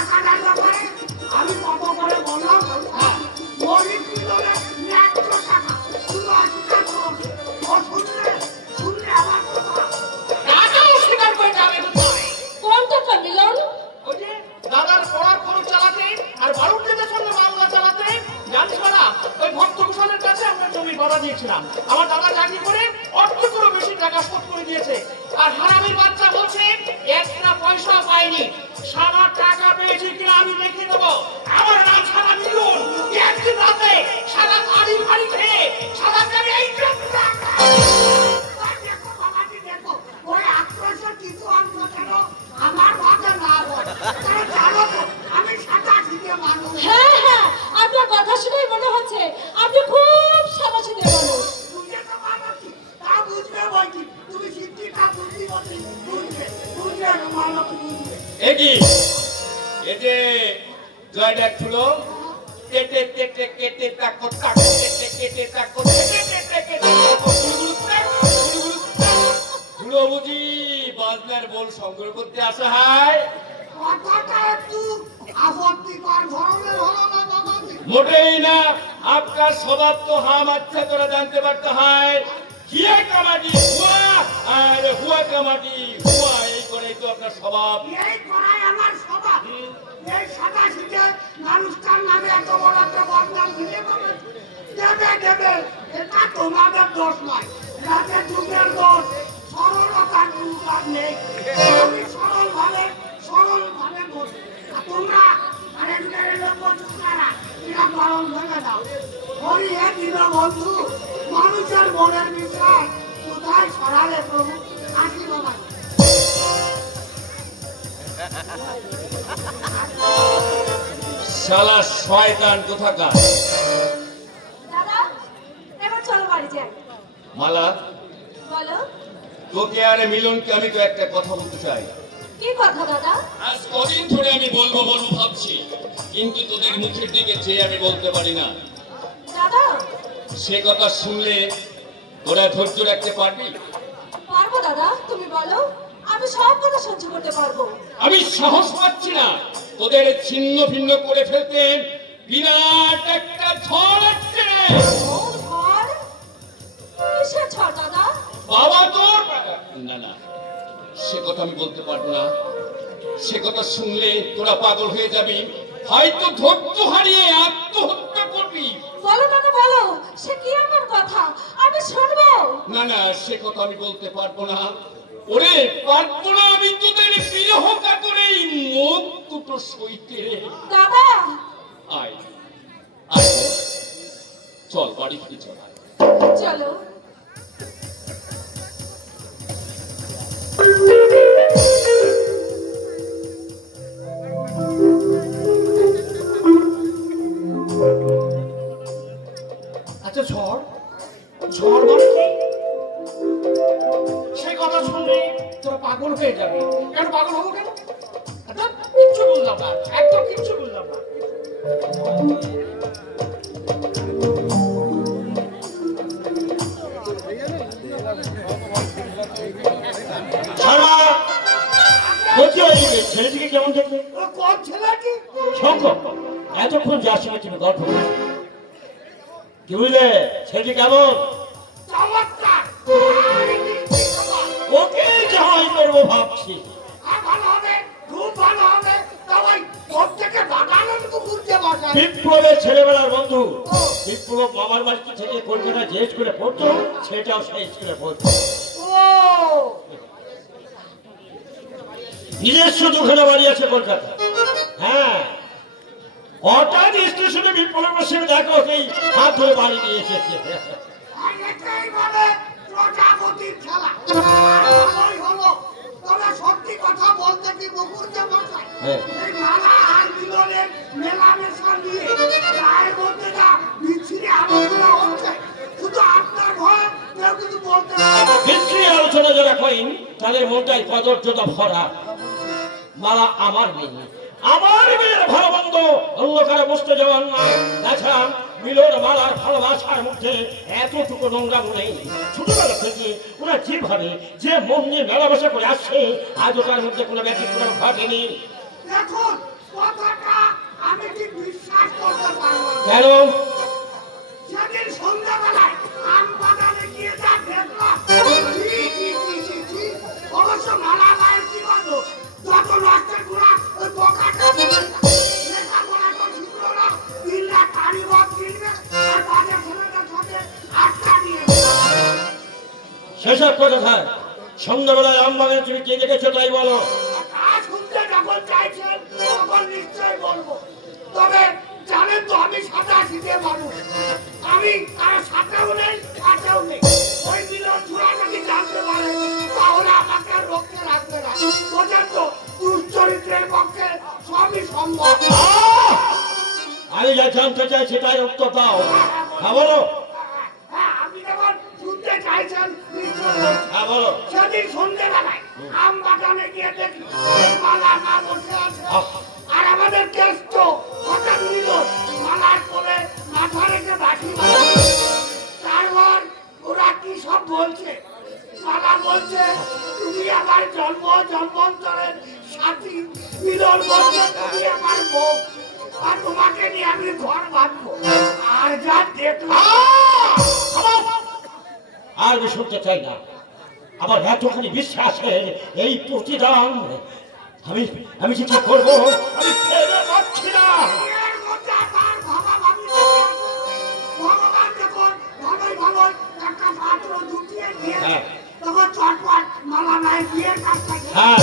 টাকাটার ব্যাপারে আমি কত করে বললাম, গরিব মিলনে 100 টাকা শুধু অস্বীকার করছে। ও শুনলে আমার কথা দাদাও স্বীকার করে যাবে কোথায়? কোন টাকা মিলন? ওই যে দাদার পড়ার খরচ চালাতে আর বাড়ুটিদের সঙ্গে মামলা চালাতে জানিস না, ওই ভক্ত কুশলের কাছে আমরা জমি বাধা দিয়েছিলাম। আমার দাদা চাকরি করে অর্ধ করে বেশি টাকা শোধ করে দিয়েছে। আর হারামির বাচ্চা বলছে একটা পয়সা পাইনি। সারা টাকা পেয়েছি কিনা আমি দেখে দেবো। আমার নাম সারা মিলন। একদিন রাতে সারা বাড়ি বাড়ি খেয়ে সারা যাবে এই দেখো বাবাজি, দেখো ওই আক্রোশের কিছু অংশ যেন আমার ভাগে না হয়। কারণ জানো তো আমি 87 মানুষ। হ্যাঁ হ্যাঁ, আপনার কথা শুনেই মনে হচ্ছে আপনি খুব সাদাসিধে মানুষ। বুঝে তো বাবাজি, তা বুঝবে বই কি, তুমি শিক্ষিতা বুদ্ধিমতী, বুঝবে মানব বুঝবে। এগি এতে জয়টা খুলো কেটে কেটে কেটে তাকো তাকো কেটে কেটে তাকো কেটে কেটে কেটে তাকো গুলো বুঝি বাজনার বল সংগ্রহ করতে আসা হয়। কথাটা একটু আপত্তিকর ধরনের হলো না বাবাজি? মোটেই না, আপনার স্বভাব তো হাম আচ্ছা করে জানতে পারতে হয়। হিয়া কামাটি হুয়া আর হুয়া কামাটি হুয়া, এই করেই তো আপনার স্বভাব। এই করাই আমার স্বভাব। এই 87 মানুষটার নামে এত বড় একটা বদনাম দিলে পাবে? দেবে, এটা তোমাদের দোষ নয়, এটা যুগের দোষ। সরলতার যুগ আর নেই। আমি সরলভাবে বলি। আর তোমরা আরেকজনের লোক বন্ধুরা এরা পালন ভেঙে দাও। হরি হে দীনবন্ধু, মানুষের মনের বিশ্বাস কোথায় ছড়ালে প্রভু? আসি বাবা। শালা শয়তান কোথাকার। দাদা, এবার চলো বাড়ি যাই। মালা, বলো, তোকে আর মিলনকে আমি তো একটা কথা বলতে চাই। কি কথা দাদা? আজ কদিন ধরে আমি বলবো ভাবছি, কিন্তু তোদের মুখের দিকে চেয়ে আমি বলতে পারি না। দাদা, সে কথা শুনলে তোরা ধৈর্য রাখতে পারবি? পারবো দাদা, তুমি বলো, আমি সব কথা সহ্য করতে পারবো। আমি সাহস পাচ্ছি না তোদের ছিন্ন ভিন্ন করে ফেলতে। বিরাট একটা ঝড় আসছে। ওর ঘর? কিসের ঝড় দাদা? বাবা তোর না না, সে কথা আমি বলতে পারবো না। সে কথা শুনলে তোরা পাগল হয়ে যাবি, হয়তো ধৈর্য হারিয়ে আত্মহত্যা করবি। বলো দাদা, বলো, সে কি এমন কথা, আমি শুনবো। না না, সে কথা আমি বলতে পারবো না। ওরে পারবো না আমি তোদের বিরহ কাতরেই মুখ দুটো সইতে। দাদা, আয় আয়, চল বাড়ি ফিরে চল। চলো। আচ্ছা, ঝড় মানে কি? সেই কথা শুনলে তোরা পাগল হয়ে যাবে। কেন পাগল হবো কেন? আচ্ছা, কিচ্ছু বুঝলাম না, একদম কিচ্ছু বুঝলাম না। ছেলেটিকে কেমন দেখবে? কোন ছেলেটি? শঙ্কর, এতক্ষণ যার সঙ্গে তুমি গল্প করছো, কি বুঝলে ছেলেটি কেমন? চমৎকার। ওকে জামাই করবো ভাবছি। ভালো হবে, খুব ভালো হবে। তবে প্রত্যেকে বাগানের কুকুরকে বসায়। বিপ্লবের ছেলেবেলার বন্ধু। বিপ্লব মামার বাড়িতে থেকে কলকাতা যে স্কুলে পড়তো, সেটাও সেই স্কুলে পড়তো। ও, নিজস্ব দুখানা বাড়ি আছে কলকাতা। হ্যাঁ, হঠাৎ স্টেশনে বিপ্লবের সঙ্গে দেখা হতেই হাত ধরে বাড়ি নিয়ে এসেছে। আর এটাই বলে প্রজাপতির খেলা। ভালোই হলো। তবে সত্যি কথা বলতে কি কুকুরকে বসায়? হ্যাঁ। এই মালা আর মিলনের মেলামেশা নিয়ে গায়ের মধ্যে যা বিচ্ছিরি আলোচনা হচ্ছে, শুধু আপনার ভয় কেউ কিছু বলতে পারে না। বিক্রি আলোচনা যারা করেন তাদের মনটাই কদর্যতা ভরা। মালা আমার মেয়ে, আমার মেয়ের ভালো মন্দ অন্য কারো বুঝতে যাওয়ার না। তাছাড়া মিলন মালার ভালোবাসার মধ্যে এতটুকু নোংরা নেই। ছোটবেলা থেকে ওরা যেভাবে যে মন নিয়ে মেলামেশা করে আসছে, আজও তার মধ্যে কোনো ব্যতিক্রম ঘটেনি। দেখুন, কথাটা আমি কি বিশ্বাস করতে পারবো না। কেন? সেদিন সন্ধ্যাবেলায় আম বাগানে গিয়ে যা দেখলাম, অবশ্য মালা মায়ের কি বলবো, যত নষ্টের গুণা ওই বোকাটা লেখাপড়া তো শিখলো না, 3 লাখ কারিগর কিনবে আর বাজার ছেলেদের সাথে আটকা দিয়ে সেসব কথা থাক। সন্ধ্যাবেলায় আমবাগানে তুমি কে দেখেছো তাই বলো। তা শুনতে যখন চাইছেন তখন নিশ্চয় বলবো। তবে জানেন তো আমি সাদা শীতে মানুষ, আমি কারো সাথেও নেই কাছেও নেই। ওই মিলন ছুড়া যদি জানতে পারে তাহলে আমাকে রক্ষে রাখবে না। বোঝেন তো, দুশ্চরিত্রের পক্ষে সবই সম্ভব। আমি যা জানতে চাই সেটাই উত্তর দাও। হ্যাঁ বলো। হ্যাঁ, আপনি যখন শুনতে চাইছেন নিশ্চয় বলছি। হ্যাঁ বলো। সেদিন সন্ধ্যেবেলায় আম বাগানে গিয়ে দেখি মালা মা বসে আছে, আর আমাদের কেষ্ট হঠাৎ নিল মালার কোলে মাথা রেখে বাঁশি বাজাচ্ছে। তারপর ওরা কি সব বলছে, মালা বলছে তুমি আমার জন্মান্তরের সাথী, মিলন বলছে তুমি আমার বউ, আর তোমাকে নিয়ে আমি ঘর বাঁধবো। আর যা দেখলাম, আর আমি শুনতে চাই না। আমার এতখানি বিশ্বাসের এই প্রতিদান আমি আমি যে কি করবো আমি ফেলে পাচ্ছি না। এর মধ্যে আবার ভাবাভাবি করতে আছে। ভগবান যখন ভালোই ভালোই একটা পাত্র জুটিয়ে দিয়েছে, হ্যাঁ। তখন চটপট মালা নাই বিয়ের কাজটা গেছে। হ্যাঁ,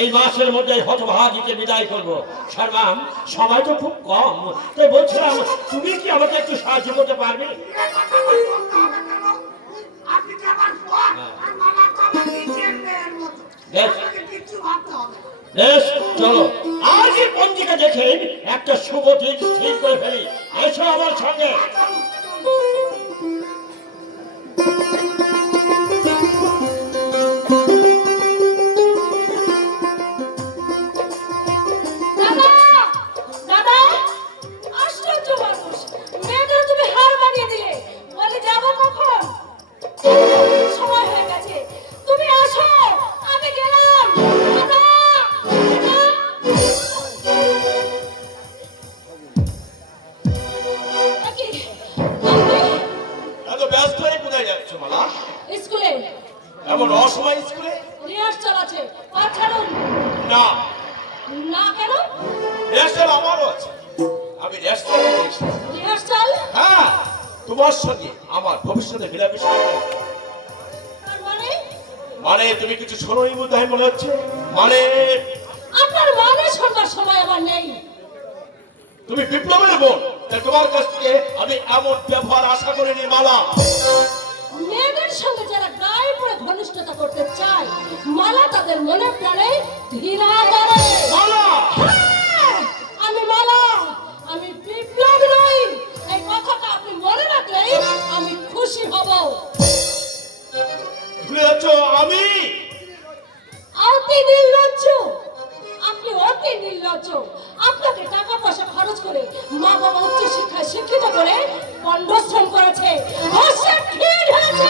এই মাসের মধ্যে হতভাগীকে বিদায় করবো। সারবাম, সময় তো খুব কম, তাই বলছিলাম তুমি কি আমাকে একটু সাহায্য করতে পারবে? এ কথা বলতে হবে কেন? আপনি কি আমার পর আর মালা তো আমার নিজের মেয়ের মতো। বেশ। আপনাকে কিচ্ছু ভাবতে হবে না। বেশ, চলো আজই পঞ্জিকা দেখে একটা শুভ দিন ঠিক করে ফেলি। এসো আমার সঙ্গে। দাদা, দাদা, আশ্চর্য মানুষ, মেয়েদের তুমি হার মানিয়ে দিলে। বলে যাবো কখন? সময় হয়ে গেছে, তুমি আসো, আমি গেলাম। দাদা, দাদা। একি, আপনি এত ব্যস্ত হয়ে কোথায় যাচ্ছ মালা? স্কুলে এমন অসময় স্কুলে? রিহার্সাল আছে, আর ছাড়ুন। না, না কেন? রেস্টার আমারও আছে। আমি রেস্টারে এসেছি। রিহার্সাল? হ্যাঁ, তোমার সঙ্গে আমার ভবিষ্যতে মিলামিশা করতে। তার মানে? মানে তুমি কিছু শোনোই বোধ হয় মনে হচ্ছে। মানে আপনার মানে শোনবার সময় আমার নেই। তুমি বিপ্লবের বোন, তাই তোমার কাছ থেকে আমি এমন ব্যবহার আশা করিনি মালা। মেয়েদের সঙ্গে যারা গায়ে পড়ে ঘনিষ্ঠতা করতে চায়, মালা তাদের মনে প্রাণে ঘৃণা করে। মালা! হ্যাঁ, আমি মালা, আমি বিপ্লব নই। এই কথাটা আপনি মনে রাখলেই আমি খুশি হব। ভুলে যাচ্ছ আমি? অতি নির্লজ্জ, আপনি অতি নির্লজ্জ। আপনাকে টাকা পয়সা খরচ করে মা বাবা উচ্চ শিক্ষায় শিক্ষিত করে পণ্ডশ্রম করেছে, হর্ষে ক্ষীণ হয়েছে।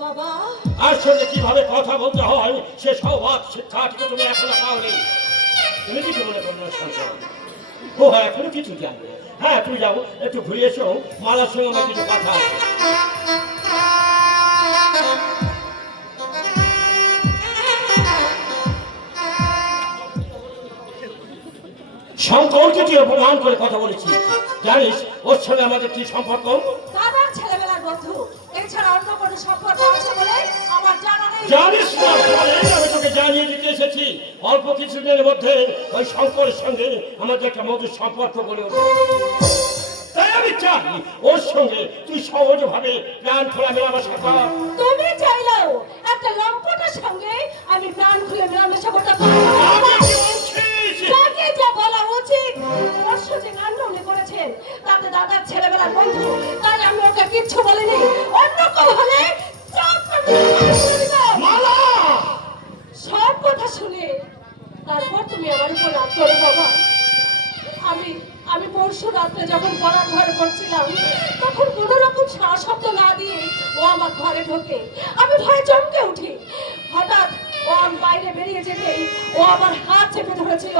বাবা, আর সঙ্গে কিভাবে কথা বলতে হয় সে সৌভাগ্য শিক্ষাটিকে তুমি এখনো পাওনি। তুমি কিছু মনে করো না সন্তান। ও হ্যাঁ, এখনো কিছু জানবে। হ্যাঁ, তুমি যাও, একটু ঘুরে এসো, মালার সঙ্গে আমার কিছু কথা আছে। শঙ্করকে তুই অপমান করে কথা বলেছিস। জানিস ওর সঙ্গে আমাদের কি সম্পর্ক? দাদার ছেলেবেলার বন্ধু, এছাড়া অন্য কোনো সম্পর্ক আছে বলে আমার জানা নেই। জানিস না, আমি তোকে জানিয়ে দিতে এসেছি। অল্প কিছুদিনের মধ্যে ওই শঙ্করের সঙ্গে আমাদের একটা মধুর সম্পর্ক গড়ে উঠবে। তাই আমি চাই ওর সঙ্গে তুই সহজভাবে প্রাণ খোলা মেলামেশা কর। তুমি চাইলেও একটা লম্পটের সঙ্গে আমি প্রাণ খুলে মেলামেশা করতে পারবো আমি না। কি বলছিস? তাকে যা বলা উচিত, পরশ যে কাণ্ড উনি করেছেন তাতে দাদার ছেলেবেলার বন্ধু, তাই আমি ওকে কিচ্ছু বলিনি। অন্য কেউ হলে চাপ করে দিতাম। মালা! সব কথা শুনে তারপর তুমি আমার উপর রাগ করো বাবা। আমি পরশু রাত্রে যখন পড়ার ঘরে পড়ছিলাম, তখন কোনো রকম সারা শব্দ না দিয়ে ও আমার ঘরে ঢোকে। আমি ভয়ে চমকে উঠি। হঠাৎ ও বাইরে বেরিয়ে যেতেই ও আমার হাত চেপে ধরেছিল